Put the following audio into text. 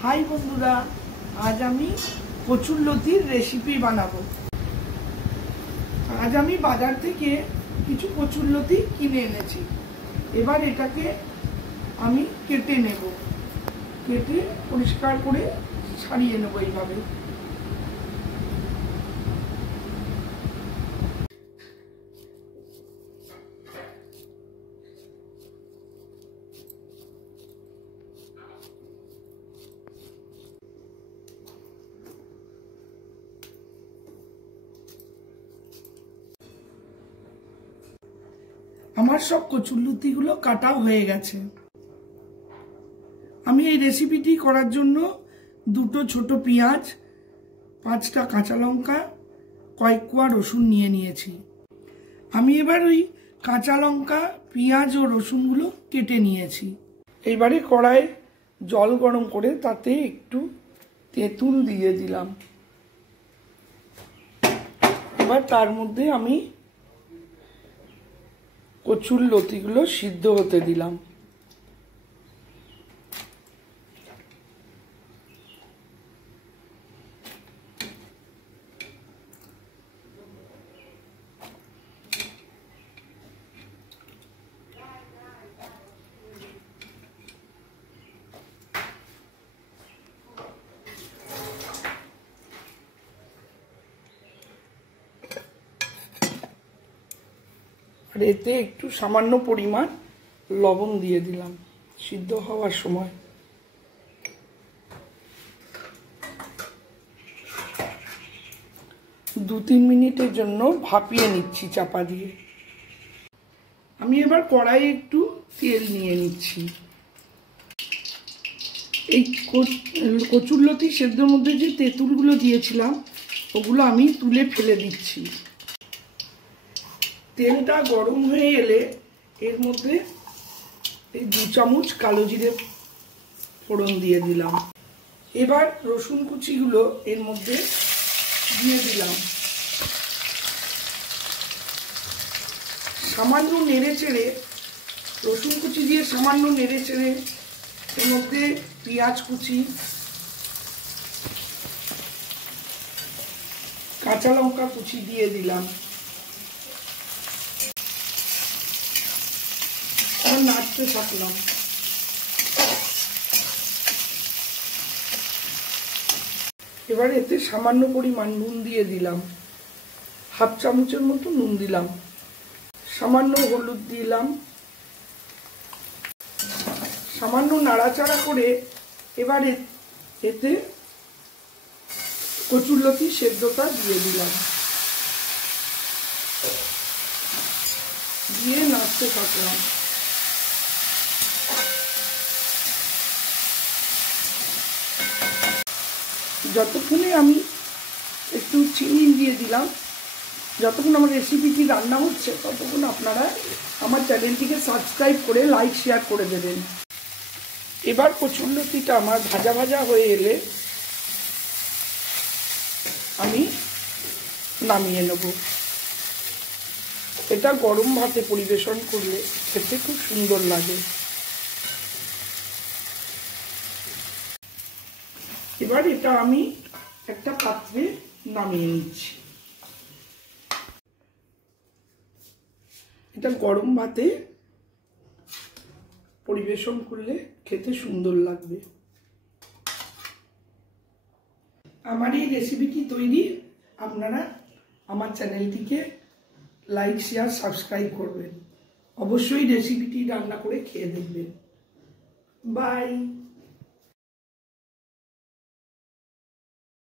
High बंधुरा आज आमी कचुरलतिर रेसिपि बानाबो। आज आमी बाजार थेके किछु कचुरलति किने এনেছি। এবার এটাকে আমি কেটে নেব, কেটে পরিষ্কার করে ছাড়িয়ে নেব এইভাবে। আমার সব কচুরলতিগুলো কাটা হয়ে গেছে। আমি এই রেসিপিটি করার জন্য দুটো ছোট পেঁয়াজ, 5টা কাঁচা লঙ্কা, কয়েক কোয়া রসুন নিয়ে নিয়েছি। আমি এবার ওই কাঁচা লঙ্কা, পেঁয়াজ ও রসুনগুলো কেটে নিয়েছি। এইবারে কড়াইয়ে জল গরম করে তাতে একটু তেঁতুল দিয়ে দিলাম। এবার তার মধ্যে আমি কচুরলতিগুলো সিদ্ধ হতে দিলাম। আর এতে একটু সামান্য পরিমাণ লবণ দিয়ে দিলাম সিদ্ধ হওয়ার সময়। দু 3 মিনিটের জন্য ভাপিয়ে নিচ্ছি চাপা দিয়ে। আমি এবার কড়াইয়ে একটু তেল নিয়ে নিচ্ছি। এই কচুরলতি সেদ্ধর মধ্যে যে তেঁতুলগুলো দিয়েছিলাম ওগুলো আমি তুলে ফেলে দিচ্ছি। তেলটা গরম হয়ে এলে এর মধ্যে এই 2 চামচ কালো জিরে ফোড়ন দিয়ে দিলাম। এবার রসুন কুচিগুলো এর মধ্যে দিয়ে দিলাম। সামান্য নেড়ে চেড়ে, রসুন কুচি দিয়ে সামান্য নেড়ে চেড়ে এর মধ্যে পেঁয়াজ কুচি, কাঁচা লঙ্কা কুচি দিয়ে দিলাম। নাড়তে থাকলাম। এবার এতে সামান্য পরিমাণ নুন দিয়ে দিলাম, হাফ চামচের মতো নুন দিলাম। সামান্য হলুদ দিলাম। সামান্য নাড়াচাড়া করে এবার এতে কচুরলতি সেদ্ধটা দিয়ে দিলাম, দিয়ে নাড়তে থাকলাম। যতক্ষণে আমি একটু চিনি দিয়ে দিলাম, যতক্ষণ আমার রেসিপিটি রান্না হচ্ছে ততক্ষণ আপনারা আমার চ্যানেলটিকে সাবস্ক্রাইব করে লাইক শেয়ার করে দেবেন। এবার কচুরলতিটা আমার ভাজা ভাজা হয়ে এলে আমি নামিয়ে নেব। এটা গরম ভাতে পরিবেশন করলে খেতে খুব সুন্দর লাগে। এবার এটা আমি একটা পাত্রে নামিয়ে নিচ্ছি। এটা গরম ভাতে পরিবেশন করলে খেতে সুন্দর লাগবে। আমার এই রেসিপিটি তৈরি, আপনারা আমার চ্যানেলটিকে লাইক শেয়ার সাবস্ক্রাইব করবেন। অবশ্যই রেসিপিটি রান্না করে খেয়ে দেখবেন। বাই।